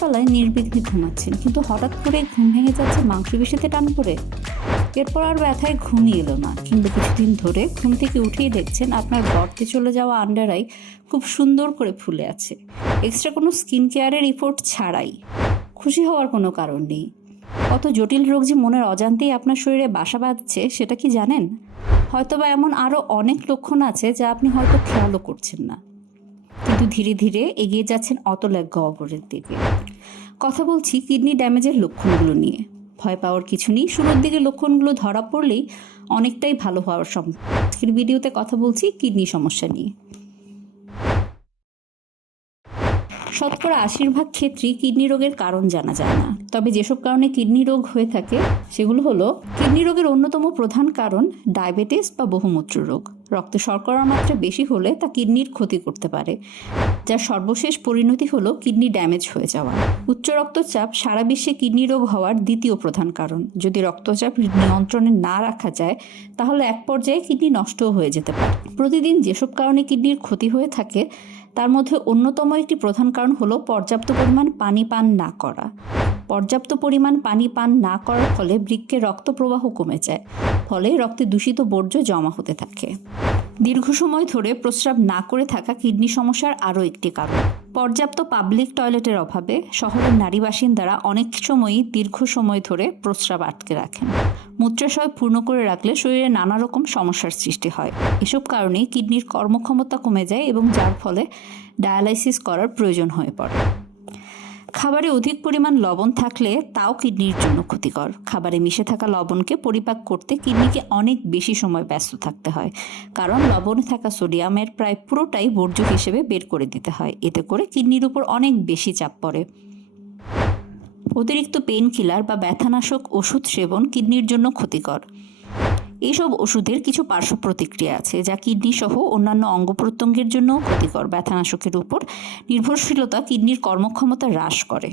বেলায় নির্বিঘ্নে ঘুমাচ্ছেন, কিন্তু হঠাৎ করে ঘুম ভেঙে যাচ্ছে মাংসপেশিতে টান পড়ে। এরপর আর ব্যথায় ঘুমই এলো না, কিংবা কিছুদিন ধরে ঘুম থেকে উঠেই দেখছেন আপনার গর্তে চলে যাওয়া আন্ডার আই খুব সুন্দর করে ফুলে আছে, এক্সট্রা কোনো স্কিন কেয়ারের রিপোর্ট ছাড়াই। খুশি হওয়ার কোনো কারণ নেই। কত জটিল রোগ যে মনের অজান্তেই আপনার শরীরে বাসা বাঁধছে সেটা কি জানেন? হয়তোবা এমন আরও অনেক লক্ষণ আছে যা আপনি হয়তো খেয়ালও করছেন না, কিন্তু ধীরে ধীরে এগিয়ে যাচ্ছেন অতলাগ্য অপরের দিকে। কথা বলছি কিডনি ড্যামেজের লক্ষণগুলো নিয়ে। ভয় পাওয়ার কিছু নেই, শুরুর দিকে লক্ষণগুলো ধরা পড়লেই অনেকটাই ভালো হওয়ার সম্ভব। আজকের ভিডিওতে কথা বলছি কিডনি সমস্যা নিয়ে। শতকরা ৮০% ক্ষেত্রেই কিডনি রোগের কারণ জানা যায় না, তবে যেসব কারণে কিডনি রোগ হয়ে থাকে সেগুলো হলো: কিডনি রোগের অন্যতম প্রধান কারণ ডায়াবেটিস বা বহুমূত্র রোগ। রক্তে শর্করার মাত্রা বেশি হলে তা কিডনির ক্ষতি করতে পারে, যার সর্বশেষ পরিণতি হলো কিডনি ড্যামেজ হয়ে যাওয়া। উচ্চ রক্তচাপ সারা বিশ্বে কিডনি রোগ হওয়ার দ্বিতীয় প্রধান কারণ। যদি রক্তচাপ নিয়ন্ত্রণে না রাখা যায় তাহলে এক পর্যায়ে কিডনি নষ্টও হয়ে যেতে পারে। প্রতিদিন যেসব কারণে কিডনির ক্ষতি হয়ে থাকে তার মধ্যে অন্যতম একটি প্রধান কারণ হলো পর্যাপ্ত পরিমাণ পানি পান না করা। পর্যাপ্ত পরিমাণ পানি পান না করার ফলে বৃক্কে রক্ত প্রবাহ কমে যায়, ফলে রক্তে দূষিত বর্জ্য জমা হতে থাকে। দীর্ঘ সময় ধরে প্রস্রাব না করে থাকা কিডনি সমস্যার আরও একটি কারণ। পর্যাপ্ত পাবলিক টয়লেটের অভাবে শহরের নারী বাসিন্দারা অনেক সময়ই দীর্ঘ সময় ধরে প্রস্রাব আটকে রাখেন। মূত্রাশয় পূর্ণ করে রাখলে শরীরে নানা রকম সমস্যার সৃষ্টি হয়। এসব কারণে কিডনির কর্মক্ষমতা কমে যায় এবং যার ফলে ডায়ালাইসিস করার প্রয়োজন হয়ে পড়ে। খাবারে অধিক পরিমাণ লবণ থাকলে তাও কিডনির জন্য ক্ষতিকর। খাবারে মিশে থাকা লবণকে পরিপাক করতে কিডনিকে অনেক বেশি সময় ব্যস্ত থাকতে হয়, কারণ লবণে থাকা সোডিয়ামের প্রায় পুরোটাই বর্জ্য হিসেবে বের করে দিতে হয়। এতে করে কিডনির উপর অনেক বেশি চাপ পড়ে। অতিরিক্ত পেইন কিলার বা ব্যথানাশক ওষুধ সেবন কিডনির জন্য ক্ষতিকর। এইসব ওষুধের কিছু পার্শ্ব প্রতিক্রিয়া আছে যা কিডনি সহ অন্যান্য অঙ্গ প্রত্যঙ্গের জন্য ক্ষতিকর। ব্যথানাশকের উপর নির্ভরশীলতা কিডনির কর্মক্ষমতা হ্রাস করে।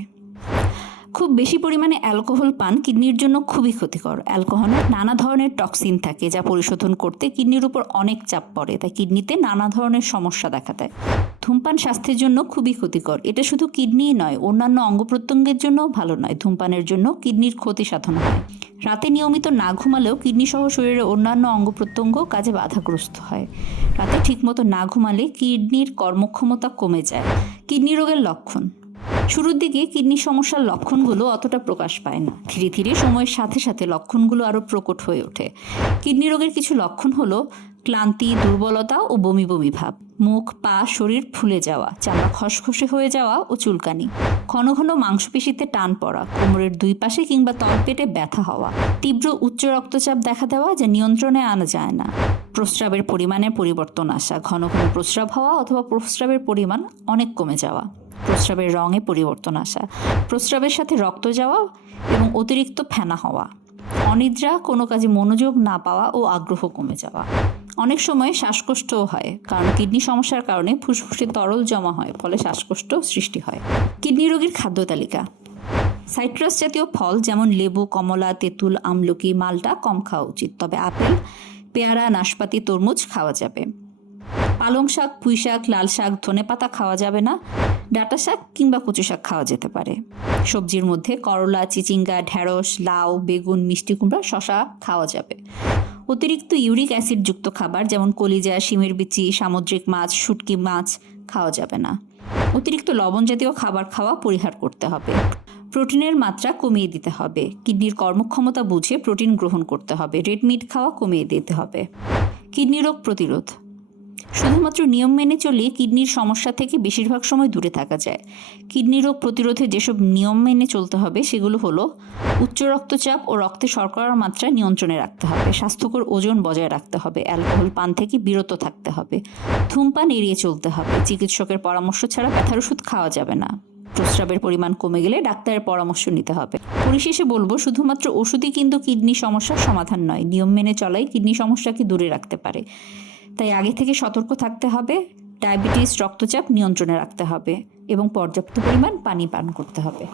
খুব বেশি পরিমাণে অ্যালকোহল পান কিডনির জন্য খুবই ক্ষতিকর। অ্যালকোহলে নানা ধরনের টক্সিন থাকে যা পরিশোধন করতে কিডনির উপর অনেক চাপ পড়ে, তাই কিডনিতে নানা ধরনের সমস্যা দেখা দেয়। ধূমপান স্বাস্থ্যের জন্য খুবই ক্ষতিকর। এটা শুধু কিডনিই নয়, অন্যান্য অঙ্গ প্রত্যঙ্গের জন্যও ভালো নয়। ধূমপানের জন্য কিডনির ক্ষতি সাধন হয়। রাতে নিয়মিত না ঘুমালেও কিডনি সহ শরীরের অন্যান্য অঙ্গ প্রত্যঙ্গ কাজে বাধাগ্রস্ত হয়। রাতে ঠিকমতো না ঘুমালে কিডনির কর্মক্ষমতা কমে যায়। কিডনি রোগের লক্ষণ। শুরুর দিকে কিডনি সমস্যার লক্ষণগুলো অতটা প্রকাশ পায় না। ধীরে ধীরে সময়ের সাথে সাথে লক্ষণগুলো আরও প্রকট হয়ে ওঠে। কিডনি রোগের কিছু লক্ষণ হলো ক্লান্তি, দুর্বলতা ও বমি বমি ভাব, মুখ, পা, শরীর ফুলে যাওয়া, চামড়া খসখসে হয়ে যাওয়া ও চুলকানি, ঘন ঘন মাংসপেশিতে টান পড়া, কোমরের দুই পাশে কিংবা তলপেটে ব্যথা হওয়া, তীব্র উচ্চ রক্তচাপ দেখা দেওয়া যা নিয়ন্ত্রণে আনা যায় না, প্রস্রাবের পরিমাণে পরিবর্তন আসা, ঘন ঘন প্রস্রাব হওয়া অথবা প্রস্রাবের পরিমাণ অনেক কমে যাওয়া, প্রস্রাবের রঙে পরিবর্তন আসা, প্রস্রাবের সাথে রক্ত যাওয়া এবং অতিরিক্ত ফেনা হওয়া, অনিদ্রা, কোনো কাজে মনোযোগ না পাওয়া ও আগ্রহ কমে যাওয়া। অনেক সময় শ্বাসকষ্টও হয়, কারণ কিডনি সমস্যার কারণে ফুসফুসে তরল জমা হয়, ফলে শ্বাসকষ্ট সৃষ্টি হয়। কিডনি রোগীর খাদ্য তালিকা। সাইট্রাস জাতীয় ফল যেমন লেবু, কমলা, তেঁতুল, আমলকি, মালটা কম খাওয়া উচিত, তবে আপেল, পেয়ারা, নাশপাতি, তরমুজ খাওয়া যাবে। পালং শাক, পুঁই শাক, লাল শাক, ধনেপাতা খাওয়া যাবে না। ডাঁটা শাক কিংবা কচু শাক খাওয়া যেতে পারে। সবজির মধ্যে করলা, চিচিঙ্গা, ঢেঁড়স, লাউ, বেগুন, মিষ্টি কুমড়া, শশা খাওয়া যাবে। অতিরিক্ত ইউরিক অ্যাসিড যুক্ত খাবার যেমন কলিজা, শিমের বিচি, সামুদ্রিক মাছ, শুটকি মাছ খাওয়া যাবে না। অতিরিক্ত লবণ জাতীয় খাবার খাওয়া পরিহার করতে হবে। প্রোটিনের মাত্রা কমিয়ে দিতে হবে। কিডনির কর্মক্ষমতা বুঝে প্রোটিন গ্রহণ করতে হবে। রেড মিট খাওয়া কমিয়ে দিতে হবে। কিডনি রোগ প্রতিরোধ। শুধুমাত্র নিয়ম মেনে চললে কিডনির সমস্যা থেকে বেশিরভাগ সময় দূরে থাকা যায়। কিডনি রোগ প্রতিরোধে যেসব নিয়ম মেনে চলতে হবে সেগুলো হলো: উচ্চ রক্তচাপ ও রক্তে শর্করার মাত্রা নিয়ন্ত্রণে রাখতে হবে, স্বাস্থ্যকর ওজন বজায় রাখতে হবে, অ্যালকোহল পান থেকে বিরত থাকতে হবে, ধূমপান এড়িয়ে চলতে হবে, চিকিৎসকের পরামর্শ ছাড়া ব্যথার ওষুধ খাওয়া যাবে না, প্রস্রাবের পরিমাণ কমে গেলে ডাক্তারের পরামর্শ নিতে হবে। পরিশেষে বলবো, শুধুমাত্র ওষুধই কিন্তু কিডনি সমস্যার সমাধান নয়। নিয়ম মেনে চলাই কিডনি সমস্যাকে দূরে রাখতে পারে। তাই আগে থেকে সতর্ক থাকতে হবে, ডায়াবেটিস, রক্তচাপ নিয়ন্ত্রণে রাখতে হবে এবং পর্যাপ্ত পরিমাণ পানি পান করতে হবে।